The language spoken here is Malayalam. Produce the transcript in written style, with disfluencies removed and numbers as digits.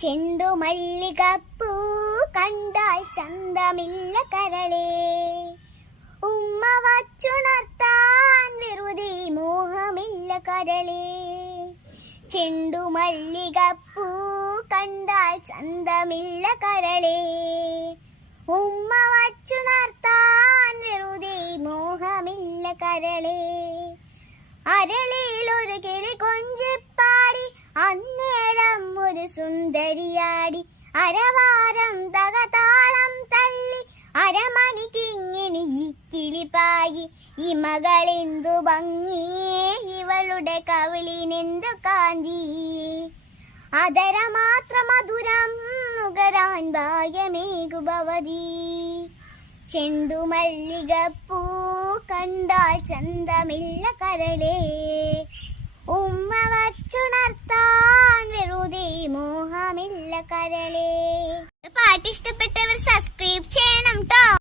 ചെണ്ടുമല്ലികപ്പൂ കണ്ടാൽ ചന്തമില്ല കരളേ, ഉമ്മ വച്ചുണർത്താൻ വെറുതെ മോഹമില്ല കരളേ. ചെണ്ടുമല്ലികപ്പൂ കണ്ടാൽ ചന്തമില്ല കരളേ, ഉമ്മ വച്ചുണർത്താൻ വെറുതെ മോഹമില്ല കരളേ. അരളിയിലൊരു കിളി കൊഞ്ചിപ്പാടി അന്നേരം ഒരു സുന്ദരിയാടി, അരവാരം തകതാളം തള്ളി അരമണിക്കിങ്ങിണി ഈ കിളിപ്പായി. ഈ മകളെന്തു ഭംഗിയേ, ഇവളുടെ കവിളിനെന്തു കാന്തി, അതരമാത്ര മധുരം നുകരാൻ ഭാഗ്യമേകു ഭവതി. ചെണ്ടുമല്ലികപ്പൂ കണ്ടാൽ ചന്തമില്ല കരളേ, ഉമ്മ വച്ചുണർത്താൻ വെറുതെ മോഹമില്ല കരളേ. പാട്ട് ഇഷ്ടപ്പെട്ടവർ